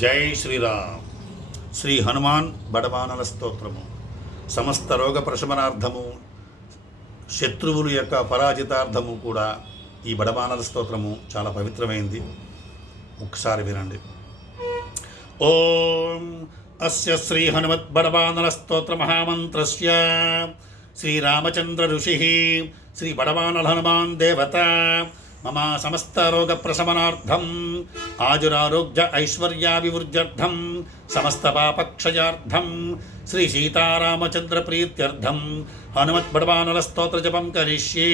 జై శ్రీరామ్. శ్రీ హనుమాన్ బడబానల స్తోత్రము సమస్త రోగ ప్రశమనార్థము, శత్రువుల యొక్క పరాజితార్థము కూడా ఈ బడబానల స్తోత్రము చాలా పవిత్రమైంది. ఒకసారి వినండి. ఓం అస్య శ్రీ హనుమత్ బడబానల స్తోత్ర మహామంత్రస్య శ్రీరామచంద్ర ఋషి శ్రీ బడబానల హనుమాన్ దేవత మమ సమస్త రోగ ప్రశమనార్థం, ఆజురారోగ్య ఐశ్వర్యాభివృద్ధ్యర్థం, సమస్త పాపక్షయార్థం, శ్రీ సీతారామచంద్ర ప్రీత్యర్థం హనుమత్ బడబానల స్తోత్ర జపం కరిష్యే.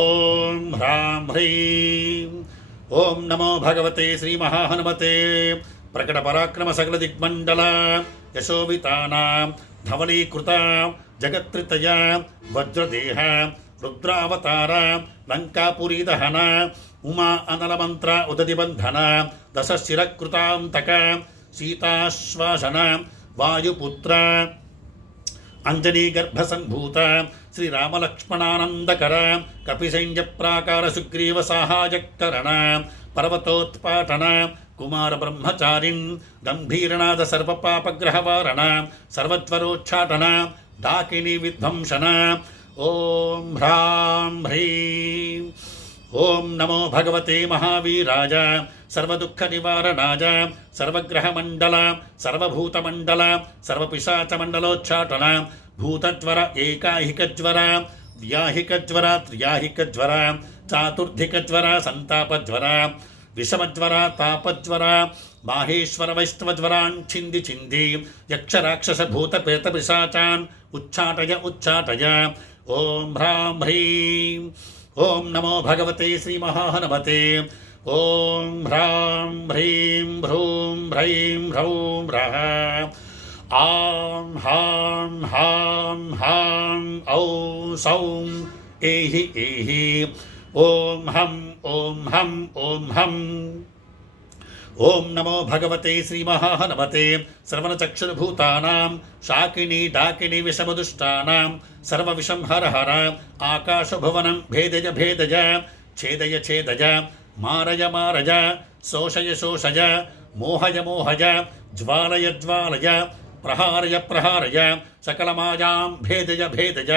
ఓం హ్రాం హ్రీం ఓం నమో భగవతే శ్రీ మహాహనుమతే ప్రకట పరాక్రమ సకల దిగ్మండల యశోవితానాం ధవళీకృత జగత్రితయ వజ్రదేహ రుద్రావతార లంకాపురీ దహన ఉమా అనలమంత్ర ఉదతిబంధన దశశిరకృతాంతక సీతాశ్వాసన వాయుపుత్ర అంజనీ గర్భసంభూత శ్రీరామలక్ష్మణానందకర కపిసైన్యప్రాకార సుగ్రీవ సాహాయకరణ పర్వతోత్పాటన కుమార బ్రహ్మచారిన్ గంభీరనాద సర్వపాపగ్రహవారణ సర్వజ్వరోచ్చాటన డాకిని విధ్వంసన. ఓం హ్రాం హ్రీం ఓం నమో భగవతే మహావీరాయ సర్వదుఃఖ నివారణాయ సర్వగ్రహమండల సర్వభూతమండల సర్వపిశాచమండలోచ్చాటన భూతజ్వర ఏకాహికజ్వర వ్యాహికజ్వర త్రియాహికజ్వర చాతుర్ధికజ్వర సంతాపజ్వర విషమజ్వర తాపజ్వర మాహేశ్వర వైష్ణవజ్వరాన్ చింది చింది యక్షరాక్షస భూత ప్రేత పిశాచాన్ ఉచ్చాటయ ఉచ్చాటయ. ఓం హ్రాం హ్రీం ఓం నమో భగవతే శ్రీ మహాహనుమతే. ఓం హ్రాం హ్రీం భ్రూం హ్రైం హ్రౌం రః ఆం హాం హాం హాం ఔం సౌం ఏహి ఏహి. ఓం హం ఓం హం ఓం హం. ఓం నమో భగవతే శ్రీ మహాహనుమతే శ్రవణచక్షుర్భూతానాం శాకిని డాకిని విషమదుష్టానాం సర్వవిషం హర హర ఆకాశభువనం భేదజ భేదజ ఛేదయ ఛేదజ మారయ మారయ శోషయ శోషయ మోహయ మోహయ జ్వాలయ జ్వాలయ ప్రహారయ ప్రహారయ సకలమాయాం భేదయ భేదయ.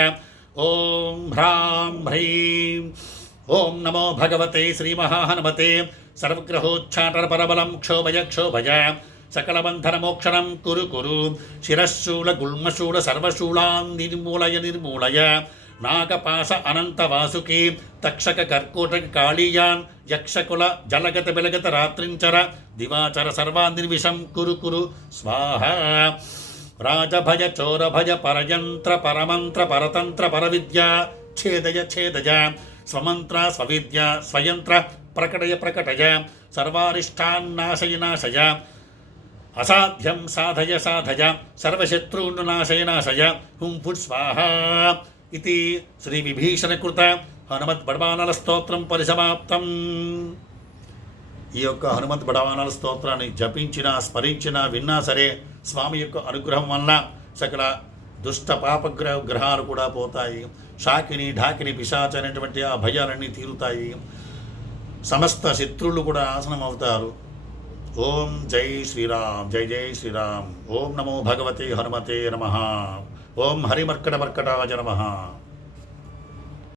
ఓం హ్రాం హ్రీం ఓం నమో భగవతే శ్రీ మహాహనుమతే సర్వగ్రహోచ్చాటన పరబలం క్షోభయ క్షోభయ సకలబంధన మోక్షణం కురు కురు శిరశూల గుల్మశూల సర్వశూలాన్ నిర్మూలయ నిర్మూలయ నాగపాశ అనంత వాసుకి తక్షక కర్కోటక కాళీయాన్ యక్షకుల జలగత బిలగత రాత్రించర దివాచర సర్వాన్ నిర్విషం కురు కురు స్వాహ. రాజభయ చోరభయ పరయంత్ర పరమంత్ర పరతంత్ర పరవిద్య ఛేదయ ఛేదయ స్వమంత్ర స్వవిద్య స్వయంత్ర ప్రకటయ ప్రకటయ సర్వారిష్టాన్ నాశయ నాశయ అసాధ్యం సాధయ సాధయ సర్వశత్రూన్ నాశయ నాశయ హుం ఫుట్ స్వాహ. ఇది శ్రీ విభీషణకృత హనుమత్ బడబానల స్తోత్రం పరిసమాప్తం. ఈ యొక్క హనుమత్ బడబానల స్తోత్రాన్ని జపించినా స్మరించినా విన్నా సరే స్వామి యొక్క అనుగ్రహం వల్ల సకల దుష్ట పాపగ్రహాలు కూడా పోతాయి. శాకిని ఢాకిని పిశాచ అనేటువంటి ఆ భయాలన్నీ తీరుతాయి. సమస్త శత్రువులు కూడా నాశనం అవుతారు. ఓం జై శ్రీరామ్ జై జై శ్రీరామ్. ఓం నమో భగవతే హనుమతే నమః. ఓం హరిమర్కట మర్కటాయ నమః.